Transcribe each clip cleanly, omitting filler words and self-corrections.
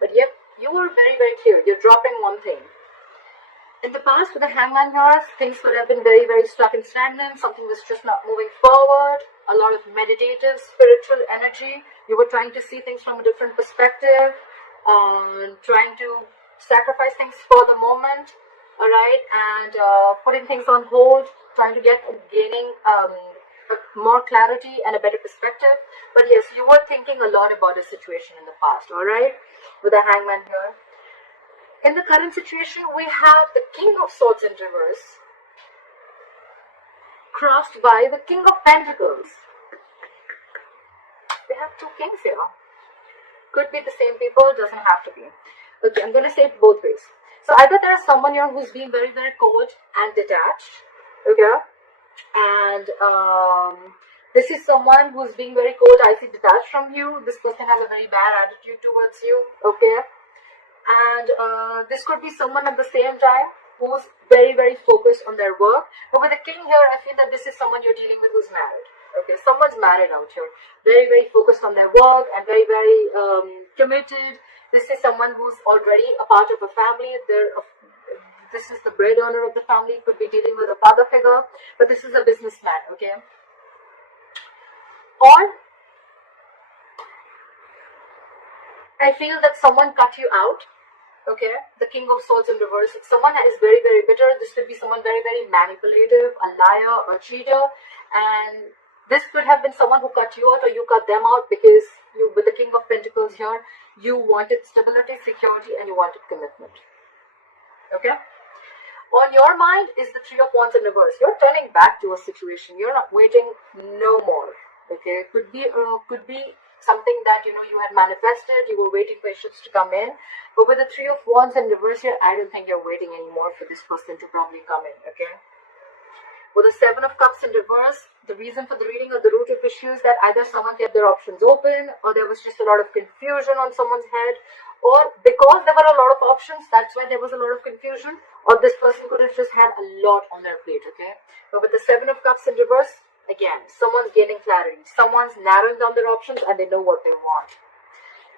But yep, you were very, very clear. You're dropping one thing. In the past, with the Hangman here, things could have been very, very stuck and stagnant. Something was just not moving forward. A lot of meditative, spiritual energy. You were trying to see things from a different perspective. Trying to sacrifice things for the moment. Alright, and putting things on hold. Trying to gaining more clarity and a better perspective. But yes, you were thinking a lot about a situation in the past. Alright, with the Hangman here. In the current situation, we have the King of Swords in reverse, crossed by the King of Pentacles. We have two kings here. Could be the same people, doesn't have to be. Okay, I'm going to say it both ways. So either there is someone here who's being very, very cold and detached. Okay. And this is someone who's being very cold, icy, detached from you. This person has a very bad attitude towards you. Okay. And this could be someone at the same time who's very, very focused on their work. But with the king here, I feel that this is someone you're dealing with who's married. Okay, someone's married out here. Very, very focused on their work and very, very committed. This is someone who's already a part of a family. This is the bread earner of the family. Could be dealing with a father figure. But this is a businessman, okay? Or I feel that someone cut you out. Okay, the King of Swords in reverse. Someone is very, very bitter. This could be someone very, very manipulative, a liar, a cheater. And this could have been someone who cut you out or you cut them out because you, with the King of Pentacles here, you wanted stability, security, and you wanted commitment. Okay? On your mind is the Three of Wands in reverse. You're turning back to a situation. You're not waiting no more. Okay? Could be something that you had manifested, you were waiting for ships to come in, but with the Three of Wands in reverse here, I don't think you're waiting anymore for this person to probably come in. Okay, with the Seven of Cups in reverse, the reason for the reading of the root of issues that either someone kept their options open, or there was just a lot of confusion on someone's head, or because there were a lot of options, that's why there was a lot of confusion, or this person could have just had a lot on their plate. Okay, but with the Seven of Cups in reverse, again, someone's gaining clarity. Someone's narrowing down their options and they know what they want.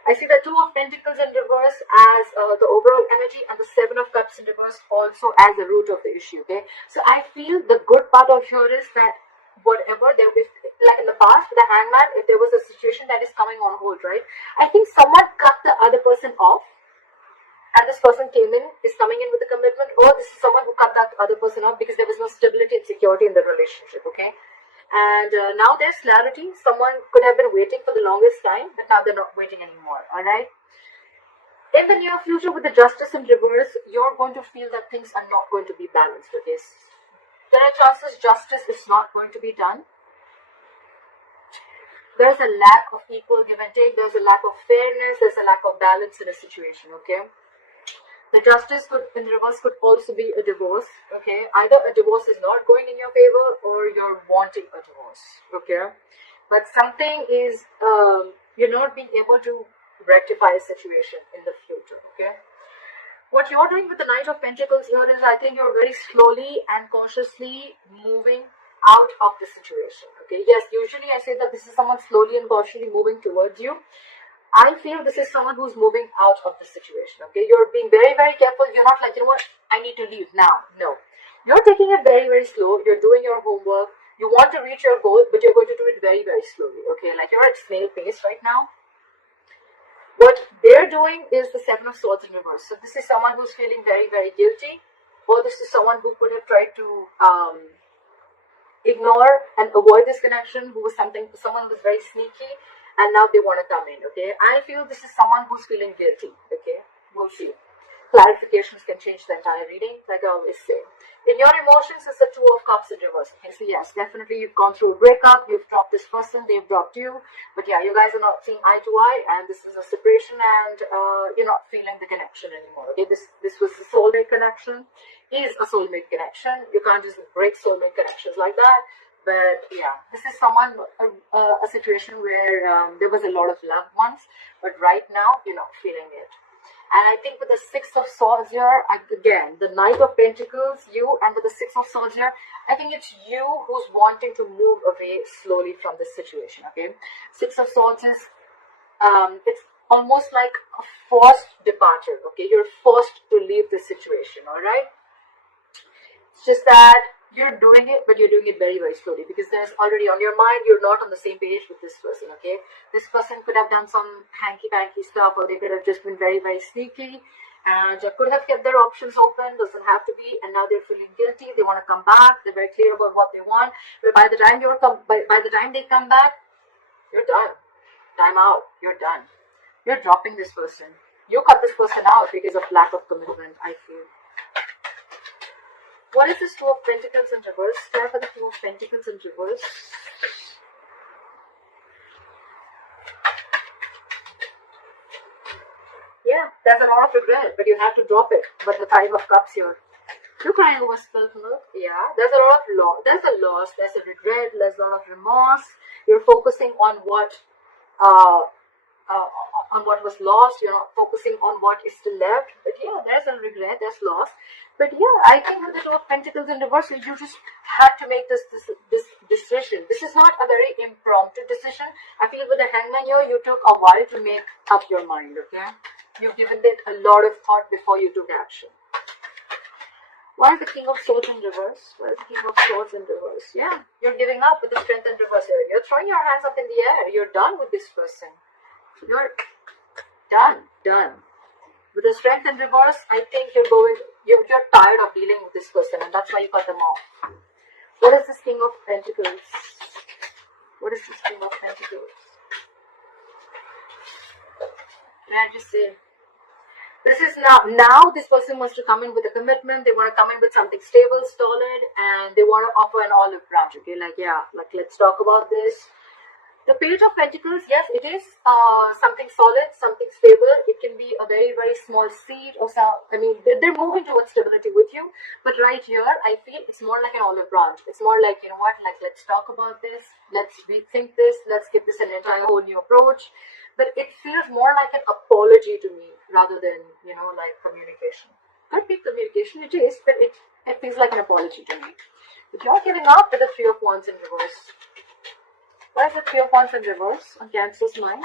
I see the Two of Pentacles in reverse as the overall energy and the Seven of Cups in reverse also as the root of the issue. Okay, so I feel the good part of here is that whatever there is, like in the past with the Hangman, if there was a situation that is coming on hold, right? I think someone cut the other person off. And this person is coming in with a commitment, or this is someone who cut that other person off because there was no stability and security in the relationship. Okay. And now there's clarity. Someone could have been waiting for the longest time, but now they're not waiting anymore. Alright? In the near future, with the Justice in reverse, you're going to feel that things are not going to be balanced. Okay? There are chances justice is not going to be done. There's a lack of equal give and take. There's a lack of fairness. There's a lack of balance in a situation. Okay? The Justice in reverse could also be a divorce. Okay, either a divorce is not going in your favor or you're wanting a divorce. Okay, but something is you're not being able to rectify a situation in the future. Okay, what you're doing with the Knight of Pentacles here is, I think you're very slowly and cautiously moving out of the situation. Okay, yes, usually I say that this is someone slowly and cautiously moving towards you. I feel this is someone who's moving out of the situation. Okay, you're being very, very careful. You're not like, what, I need to leave now. No, you're taking it very, very slow. You're doing your homework. You want to reach your goal, but you're going to do it very, very slowly. Okay, like you're at snail pace right now. What they're doing is the Seven of Swords in reverse. So this is someone who's feeling very, very guilty, or this is someone who could have tried to ignore and avoid this connection, someone who was very sneaky. And now they want to come in, okay? I feel this is someone who's feeling guilty, okay? We'll see. Clarifications can change the entire reading, like I always say. In your emotions, it's the Two of Cups in reverse. Okay, so yes, definitely you've gone through a breakup, you've dropped this person, they've dropped you. But yeah, you guys are not seeing eye to eye, and this is a separation, and you're not feeling the connection anymore, okay? This was a soulmate connection, is a soulmate connection. You can't just break soulmate connections like that. But yeah, this is someone, a situation where there was a lot of love once, but right now you're not feeling it. And I think with the Six of Swords here, again, the Knight of Pentacles, you, and with the Six of Swords here, I think it's you who's wanting to move away slowly from this situation. Okay, Six of Swords is almost like a forced departure, okay? You're forced to leave this situation, all right? It's just that you're doing it, but you're doing it very, very slowly, because there's already on your mind, you're not on the same page with this person, okay? This person could have done some hanky-panky stuff, or they could have just been very, very sneaky, and could have kept their options open, doesn't have to be, and now they're feeling guilty, they want to come back, they're very clear about what they want, but by the time by the time they come back, you're done. Time out, you're done. You're dropping this person. You cut this person out because of lack of commitment, I feel. What is this Two of Pentacles in reverse? Clarify the Two of Pentacles in reverse. Yeah, there's a lot of regret, but you have to drop it. But the Five of Cups here. You're crying over spilled milk. Yeah, there's a lot of there's a loss, there's a regret, there's a lot of remorse. You're focusing on what was lost. You're not focusing on what is still left. But yeah, there's a regret, there's loss. But yeah, I think with the Two of Pentacles in reverse, you just had to make this decision. This is not a very impromptu decision. I feel with the Hangman here, you took a while to make up your mind, okay? You've given it a lot of thought before you took action. Why is the King of Swords in reverse? Why is the King of Swords in reverse? Yeah, you're giving up with the Strength in reverse here. You're throwing your hands up in the air. You're done with this person. You're done. With the Strength in reverse, I think you're tired of dealing with this person, and that's why you cut them off. What is this King of Pentacles? What is this King of Pentacles? Can I just say? This is now this person wants to come in with a commitment. They want to come in with something stable, solid, and they want to offer an olive branch, okay? Like, yeah, like, let's talk about this. The Page of Pentacles, yes, it is something solid, something stable. It can be a very, very small seed or some, I mean, they're moving towards stability with you. But right here, I feel it's more like an olive branch. It's more like, you know what, like, let's talk about this. Let's rethink this. Let's give this an entire whole new approach. But it feels more like an apology to me rather than, you know, like communication. Could be communication, it is, but it feels like an apology to me. But you're giving up with the Three of Wands in reverse. Why is the Three of Wands in reverse on Cancer's mind?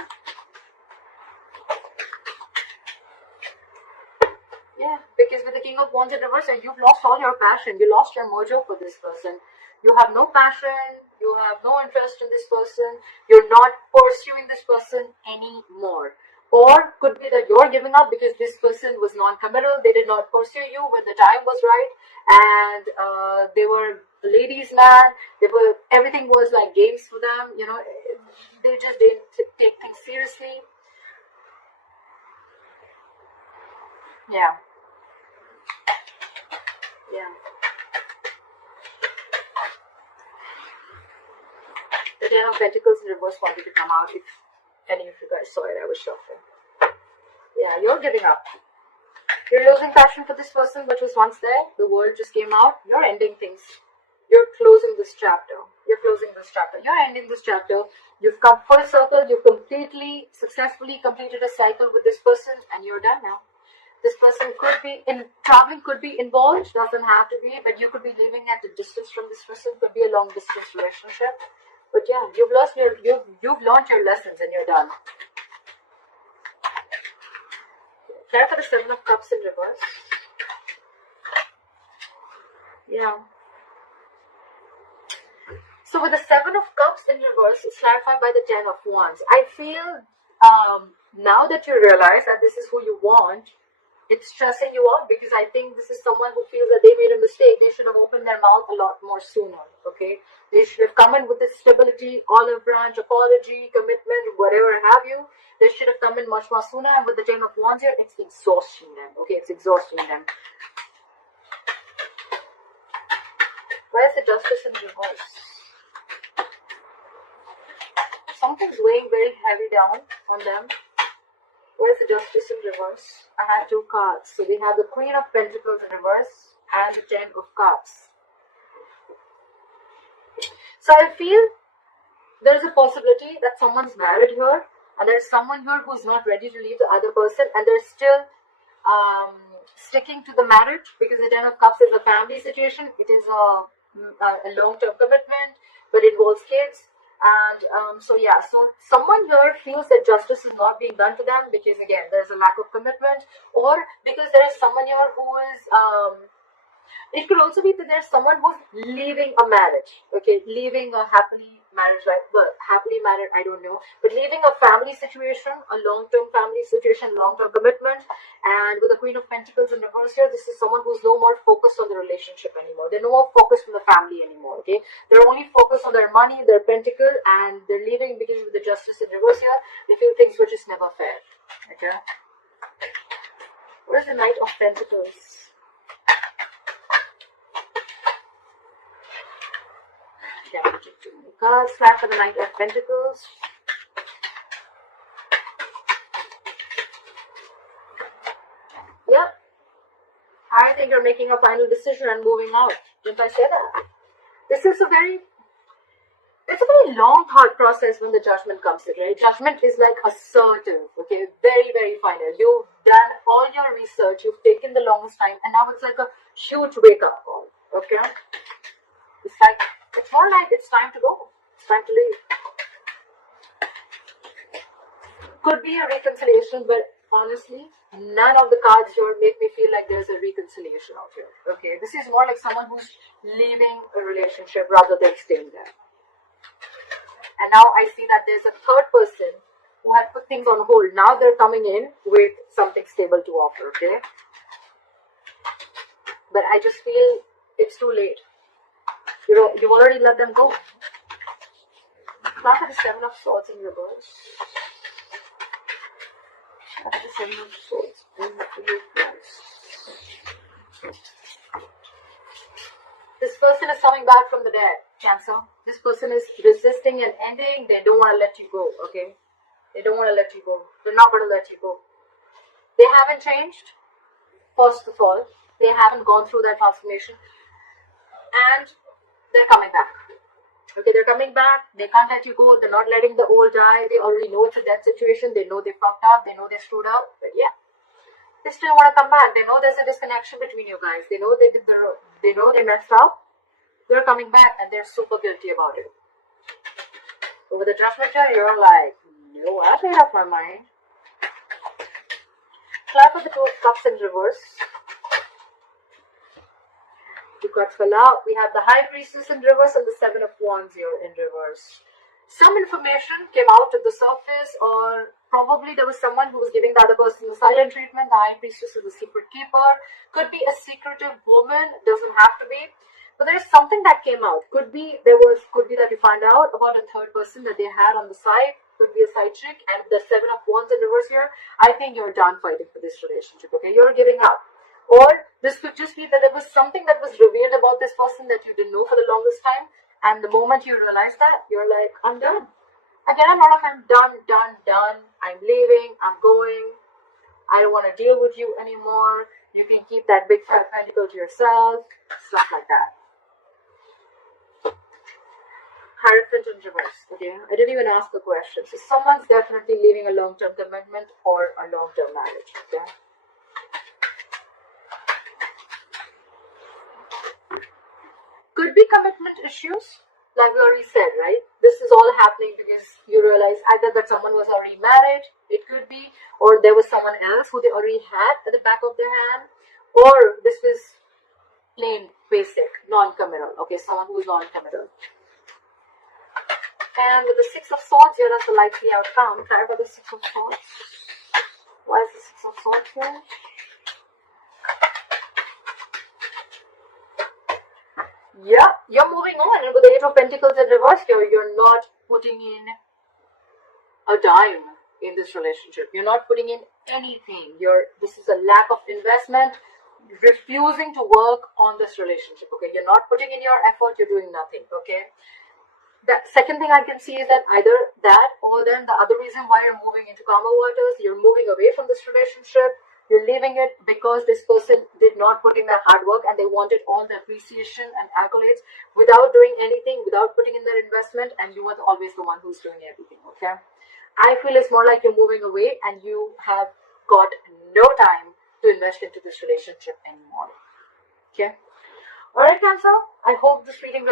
Yeah, because with the King of Wands in reverse, you've lost all your passion. You lost your mojo for this person. You have no passion. You have no interest in this person. You're not pursuing this person anymore. Or could be that you're giving up because this person was non-committal. They did not pursue you when the time was right, and they were a ladies' man. Everything was like games for them. You know, they just didn't take things seriously. Yeah. The Ten of Pentacles in reverse wanted to come out. If any of you guys saw it, I was shocking. Yeah, you're giving up. You're losing passion for this person, which was once there. The world just came out. You're ending things. You're closing this chapter. You're ending this chapter. You've come full circle. You've completely, successfully completed a cycle with this person, and you're done now. This person could be traveling, could be involved, doesn't have to be, but you could be living at a distance from this person, could be a long distance relationship. But yeah, you've learned your lessons and you're done. Care for the Seven of Cups in reverse. Yeah. So with the Seven of Cups in reverse, it's clarified by the Ten of Wands. I feel now that you realize that this is who you want, it's stressing you out, because I think this is someone who feels that they made a mistake. They should have opened their mouth a lot more sooner, okay? They should have come in with this stability, olive branch, apology, commitment, whatever have you. They should have come in much more sooner, and with the Ten of Wands here, it's exhausting them, okay? It's exhausting them. Why is the Justice in reverse? Something's weighing very heavy down on them. Where's the Justice in reverse? I have two cards. So we have the Queen of Pentacles in reverse and the Ten of Cups. So I feel there is a possibility that someone's married here, and there's someone here who's not ready to leave the other person, and they're still sticking to the marriage, because the Ten of Cups is a family situation. It is a long-term commitment, but it involves kids. And so yeah, so someone here feels that justice is not being done to them because again there's a lack of commitment, or because there is someone here who is it could also be that there's someone who's leaving a marriage, okay, leaving a happily marriage life, well, happily married, I don't know, but leaving a family situation, a long-term family situation, long-term commitment. And with the Queen of Pentacles in reverse here, this is someone who's no more focused on the relationship anymore. They're no more focused on the family anymore, okay? They're only focused on their money, their pentacle, and they're leaving because with the Justice in reverse here, they feel things were just never fair, okay? What is the Knight of Pentacles? Cards, flat for the Knight of Pentacles. Yep. I think you're making a final decision and moving out. Didn't I say that? This is a very long thought process when the judgment comes in, right? Judgment is like assertive, okay? Very, very final. You've done all your research, you've taken the longest time, and now it's like a huge wake-up call, okay? It's like, it's more like it's time to go. It's time to leave. Could be a reconciliation, but honestly, none of the cards here make me feel like there's a reconciliation out here. Okay, this is more like someone who's leaving a relationship rather than staying there. And now I see that there's a third person who had put things on hold. Now they're coming in with something stable to offer, okay? But I just feel it's too late. You've already let them go. Look at the Seven of Swords in reverse. Look at the Seven of Swords in reverse. This person is coming back from the dead, Cancer. This person is resisting an ending. They don't want to let you go, okay? They don't want to let you go. They're not going to let you go. They haven't changed, first of all. They haven't gone through that transformation. And they're coming back. Okay, they're coming back. They can't let you go. They're not letting the old die. They already know it's a death situation. They know they fucked up. They know they screwed up. But yeah, they still want to come back. They know there's a disconnection between you guys. They know they know they messed up. They're coming back and they're super guilty about it. Over the Judgment here, you're like, no, I made up my mind. Clap with the Two of Cups in reverse. Two cards fell out. We have the High Priestess in reverse and the Seven of Wands here in reverse. Some information came out to the surface, or probably there was someone who was giving the other person the silent treatment. The High Priestess is the secret keeper. Could be a secretive woman. Doesn't have to be. But there's something that came out. Could be that you find out about a third person that they had on the side. Could be a side chick. And the Seven of Wands in reverse here. I think you're done fighting for this relationship. Okay, you're giving up. Or this could just be that there was something that was revealed about this person that you didn't know for the longest time. And the moment you realize that, you're like, I'm done. Again, I'm not like I'm done. I'm leaving. I'm going. I don't want to deal with you anymore. You can keep that big fat pentacle to yourself. Stuff like that. Hierophant in reverse. Okay, I didn't even ask the question. So someone's definitely leaving a long-term commitment or a long-term marriage. Okay. Could be commitment issues, like we already said, right? This is all happening because you realize either that someone was already married, it could be, or there was someone else who they already had at the back of their hand, or this was plain, basic, non-committal. Okay, someone who is non-committal. And with the Six of Swords here as the likely outcome, try for the Six of Swords. Why is the Six of Swords here? Yeah, you're moving on. And with the Eight of Pentacles in reverse here, you're not putting in a dime in this relationship. You're not putting in anything. This is a lack of investment, refusing to work on this relationship. Okay, you're not putting in your effort. You're doing nothing. Okay. The second thing I can see is that either that or then the other reason why you're moving into calmer waters, you're moving away from this relationship. You're leaving it because this person did not put in their hard work and they wanted all the appreciation and accolades without doing anything, without putting in their investment, and you were always the one who's doing everything, okay? I feel it's more like you're moving away and you have got no time to invest into this relationship anymore, okay? Alright, Cancer, I hope this reading